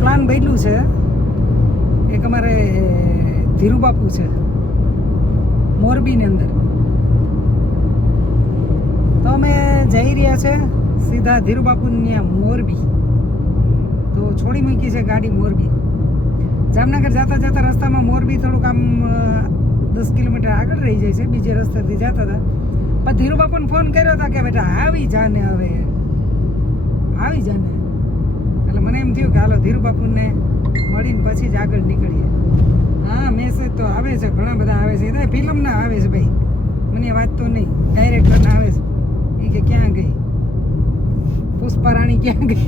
Plan બન્યું છે. એક અમારે ધીરુબાપુ છે મોરબીની અંદર, તો અમે જઈ રહ્યા છે સીધા ધીરુબાપુની ત્યાં મોરબી. તો છોડી મૂકી છે ગાડી મોરબી. જામનગર જતા જતા રસ્તામાં મોરબી થોડુંક આમ 10 કિલોમીટર આગળ રહી જાય છે, બીજે રસ્તેથી જતા હતા. પણ ધીરુબાપુને ફોન કર્યો હતો કે બેટા આવી જાને, હવે આવી જાને. એટલે મને એમ થયું કે હાલો ધીરુબાપુને મળીને પછી જ આગળ નીકળીએ. હા, મેસેજ તો આવે છે, ઘણા બધા આવે છે. એ ફિલ્મના આવે છે ભાઈ, મને વાત તો નહીં. ડાયરેક્ટરના આવે છે એ કે ક્યાં ગઈ પુષ્પા રાણી, ક્યાં ગઈ?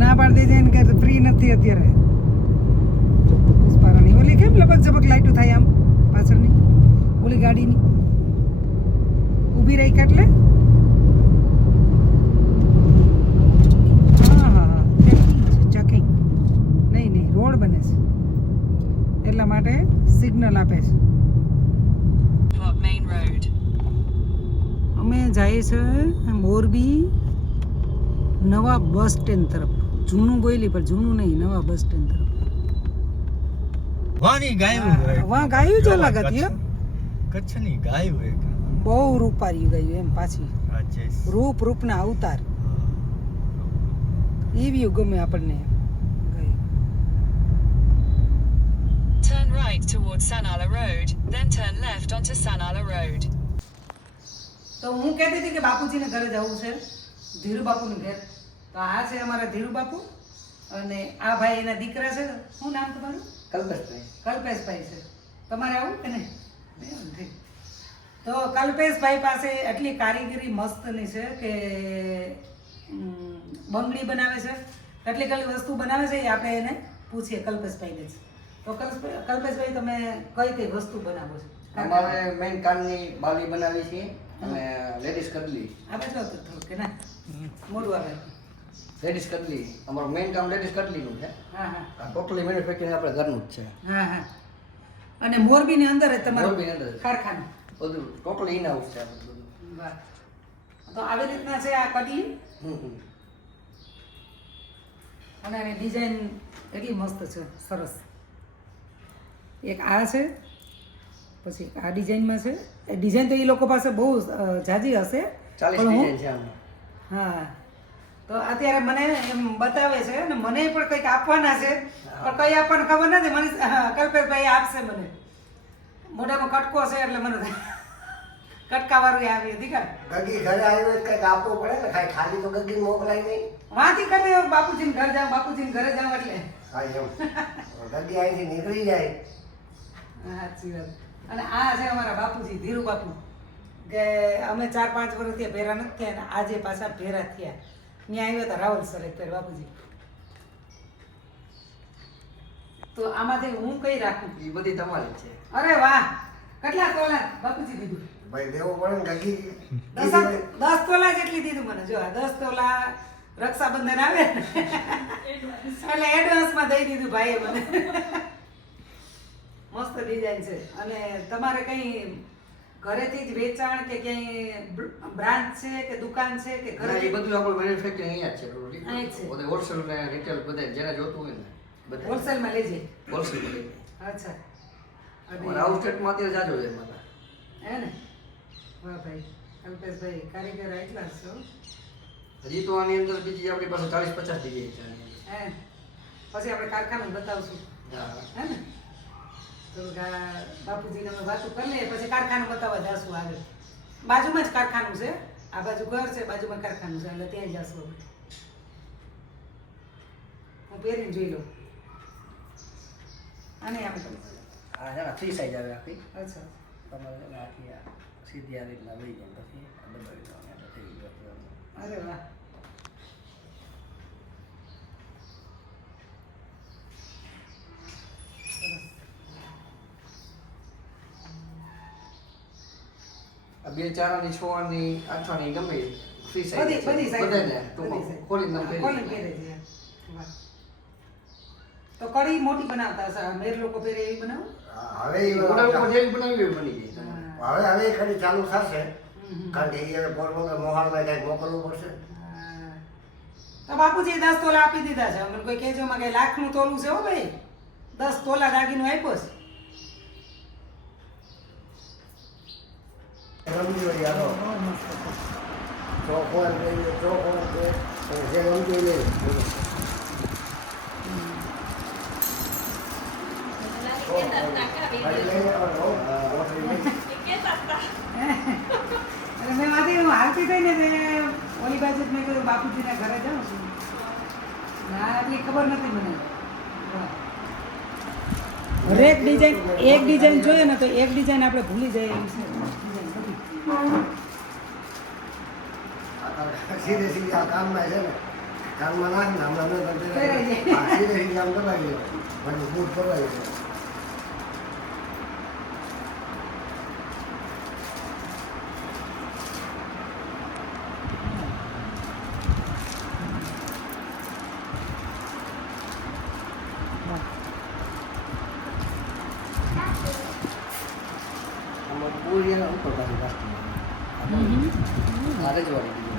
ના પાડી દે છે કે ફ્રી નથી અત્યારે. પુષ્પા રાણી ઓલી કેમ લબક ઝબક લાઈટો થાય આમ પાછળની ઓલી ગાડીની ઊભી રહી એટલે ચેકિંગ નહીં રોડ બને છે એટલા માટે સિગ્નલ આપે છે. અમે જઈએ છે મોરબી નવા બસ સ્ટેન્ડ તરફ. જૂનું બોયલી પણ જૂનું નહીં, નવા બસ સ્ટેન્ડ તરફ. વાં ગાયું છે અલગ હતી. કચ્છની ગાયું એક બહુ રૂપારી ગયું એમ પાછી. રૂપના અવતાર એવી ગમે આપણને. Turn right towards Sanala Road, then turn left onto Sanala Road. તો હું કહેતી હતી કે બાપુજીને ઘરે જવું છે, ધીરુબાપુને ઘેર. તો આ છે અમારા ધીરુબાપુ અને આ ભાઈ એના દીકરા છે. શું નામ તમારું? કલ્પેશભાઈ. કલ્પેશભાઈ છે. તમારે આવું કે નહીં? તો કલ્પેશભાઈ પાસે એટલી કારીગરી મસ્તની છે કે બંગડી બનાવે છે, કેટલી કેટલી વસ્તુ બનાવે છે એ આપણે એને પૂછીએ કલ્પેશભાઈને જ. તો કલ્પેશભાઈ તમે કઈ કઈ વસ્તુ બનાવો છો? અમારે મેન કાનની બાલી બનાવી છે અને લેડીઝ કડલી. આપણે જો થોડુંક કે ના મોઢું આવે. લેડીઝ કડલી અમારું મેન કામ લેડીઝ કડલીનું છે. હા હા, ટોટલી મેન્યુફેક્ચરિંગ આપણે ઘરનું જ છે. હા હા. અને મોરબીની અંદર જ તમારું મોરબીની અંદર કારખાનું બધું ટોટલી ઇન હાઉસ છે આપણું બધું. વાહ. તો આવી રીતના છે આ કડલી અને એની ડિઝાઇન એટલી મસ્ત છે, સરસ. એક આ છે, પછી આ ડિઝાઇનમાં છે. એ ડિઝાઇન તો એ લોકો પાસે બહુ જાજી હશે 40 ડિઝાઇન છે આમાં. હા, તો અત્યારે મને એમ બતાવે છે ને મને પણ કંઈક આપવાના છે, પણ કઈ આપવાનું ખબર નથી મને. કલ્પેશભાઈ આપશે મને. મોઢામાં કટકો છે એટલે મને કટકાવાળું આવી હતી કે ગગી ઘરે આવ્યો કંઈક આપવું પડે ને, ખાલી તો ગગી મોકલાય નહીં. વાંચી કરી બાપુજીને ઘર જાઉં, બાપુજીને ઘરે જાઉં એટલે હા એમ ગગી અહીંથી નીકળી જાય. સાચી વાત. અને આ છે અમારા બાપુજી ધીરુબાપુ, કે અમે 4-5 વર્ષથી ભેરા નથી થયા અને આજે પાછા ભેરા થયા. ત્યાં આવ્યા હતા રાવલ સર એક ફેર બાપુજી. તો આમાંથી હું કઈ રાખું? એ બધી તમારી જ છે. અરે વાહ, કેટલા તોલા બાપુજી દીધું? ભાઈ દેવો પડે ને ગગી 10 તોલા જેટલી દીધું મને. જો 10 તોલા રક્ષાબંધન આવે ને એટલે એડવાન્સમાં દઈ દીધું ભાઈએ મને. મસ્ત ડિઝાઇન છે. અને તમારે કઈ ઘરેથી જ વેચાણ કે ક્યાંય બ્રાન્ચ છે કે દુકાન છે કે ઘરે? એ બધું આપણું મેન્યુફેક્ચરિંગ અહીંયા જ છે ટોટલી. અહીં જ છે. બધે હોલસેલ ને રિટેલ બધે જેને જોતું હોય ને બધે હોલસેલમાં લેજે. હોલસેલ બધે. અચ્છા. અમારા આઉટલેટમાં અત્યારે જાજો છે મારા. હે ને? વાહ ભાઈ, કલ્પેશભાઈ કારીગર એટલા જ છો. હજી તો આની અંદર બીજી આપણી પાસે 40-50 ડિઝાઇન છે. હે, પછી આપણે કારખાનું બતાવશું. હા. હે ને? તો બાપુજીને અમે વાતો કરી લઈએ, પછી કારખાનું બતાવવા જશું આગળ. બાજુમાં જ કારખાનું છે, આ બાજુ ઘર છે, બાજુમાં કારખાનું છે, એટલે ત્યાં જશું. હું પહેરીને જોઈ લઉં. અને આમ તમે હા છે ને 3 સાઈઝ આવે આખી. અચ્છા. તમારે આખી સીધી આ રીતના લઈ જાય પછી દબાવી દેવાનું એટલે થઈ ગયું. અરે વાહ. આ 2 4 6 8 ગમે ફ્રી સાઈઝ બધી સાઈઝ બધાને ખોલીને તમે ખોલીને પહેરે છે. વાહ. તો કઢી મોટી બનાવતા હશે, મેર લોકો પહેરે એવી બનાવો? હવે મોટા લોકો જેવી બનાવી એવી બની જાય. હવે ખરી ચાલુ થશે કારણ કે એ પોરબંદર મોહાલમાં કંઈક મોકલવું પડશે. તો બાપુજી 10 તોલા આપી દીધા છે. અમને કોઈ કહેજોમાં કે લાખનું તોલું છે હો ભાઈ. 10 તોલા દાગીનો આપ્યો છે. રમજી વળી આવો બહુ મસ્ત છે. ચોખવટ લઈએ ચોખવટ છે અને જે રમજી લઈએ લઈને આવવાનો ઓટરી લઈ એટલે મેં માથી હું હાલતી થઈ ને તે ઓલી બાજુ જ મેં કીધું બાપુજીના ઘરે જાઉં છું. ના એટલી ખબર નથી મને. હરેક ડિઝાઇન એક ડિઝાઇન જોઈએ ને તો એક ડિઝાઇન આપણે ભૂલી જઈએ એમ છે. ડિઝાઇન બધી. સીધે સીધી આ કામમાં છે ને કામમાં નાખ ને હમણાં ન ફેરાઈ જાય. સીધે સીધી આમ દબાવી દો પછી બૂટ કરવાય છે આમાં પૂરી એના ઉપર પાછી વાસ્તુ આ રજવાડી દીધી.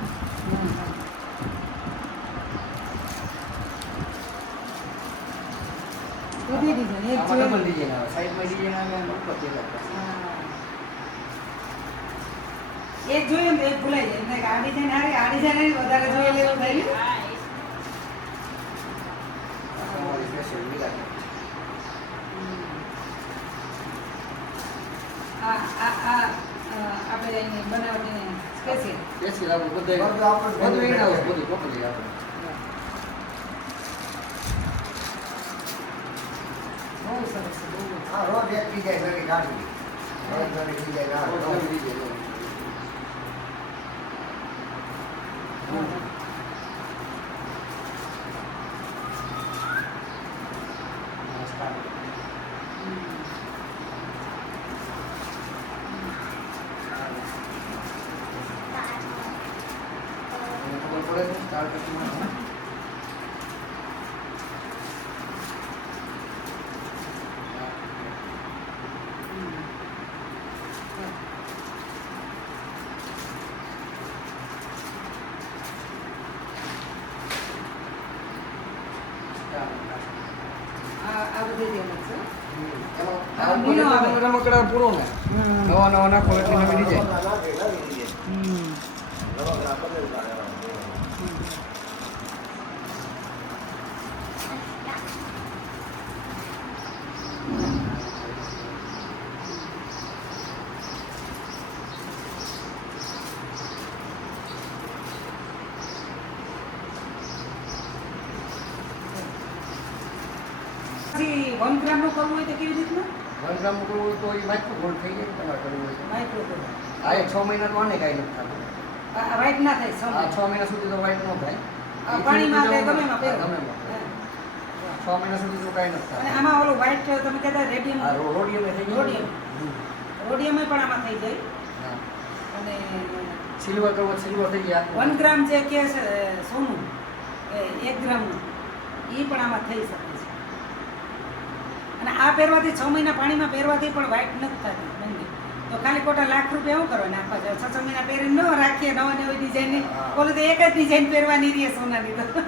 બધી ડિઝાઇન એક આમાં ડબલ જોઈએ. ડિઝાઇન આવે, સાઈડમાં ડિઝાઇન આવે અને ઉપર પેલા એક જોઈએ ને તો એક ભૂલાઈ જાય. એટલે કે આ ડિઝાઇન હારી, આ ડિઝાઇન હારી, વધારે જોઈએ લેવું થાય ને. અમારી સ્પેશિયલ મિલાકે આપણે એની બનાવટીને સ્પેશિયલ. સ્પેશિયલ આપણે બધું બધું આપણે બધું એના હોય, બધું ટોટલી આપણે બહુ સરસ છે, બહુ. હા રોજ એક ડિઝાઇન નવી કાઢવી રોજ નવી ડિઝાઇન આવે રોજ નવી ડિઝાઇન. ખબર પડે છે સ્ટાર કસ્ટમર આ બધી જ અલગ છે. રમકડા પૂરો ને નવા નવા નાખો એટલે નવી ડિઝાઇન. નવી ડિઝાઇન હમ. રમકડા બદલતા રહેવાના. પછી 1 ગ્રામનું કરવું હોય તો કેવી રીતનું? 1 ગ્રામ કરવું હોય તો એ માઇક્રો ગોલ્ડ થઈ જાય ને તમારે કરવું હોય તો. માઇક્રો કરવું. આ એક 6 મહિના તો આને કાંઈ નથી થતું. આ વ્હાઈટ ના થાય આ સમજ. 6 મહિના સુધી તો વ્હાઈટ ન થાય. આ પાણીમાં કે ગમે એમાં પહેરો. ગમે એમાં. 6 મહિના સુધી તો કાંઈ નથી અને થતું. આમાં ઓલું વ્હાઈટ તમે કહેતા રેડિયમ આ રોડિયમ થઈ ગયું. રોડિયમ. રોડિયમ પણ આમાં થઈ જાય. હા. અને સિલ્વર કરવો સિલ્વર થઈ ગયા. 1 ગ્રામ જે કે છે સોનું એ 1 ગ્રામનું એ પણ આમાં થઈ શકે છે. અને આ પહેરવાથી 6 મહિના પાણીમાં પહેરવાથી પણ વ્હાઈટ નથી થતી મંદી. તો ખાલી ખોટા લાખ રૂપિયા એવું કરવા નાખવા જાય. 6 મહિના પહેરીને ન રાખીએ નવા નવી ડિઝાઇનની. ઓલું તો એક જ ડિઝાઇન પહેરવાની રહી સોનાની તો.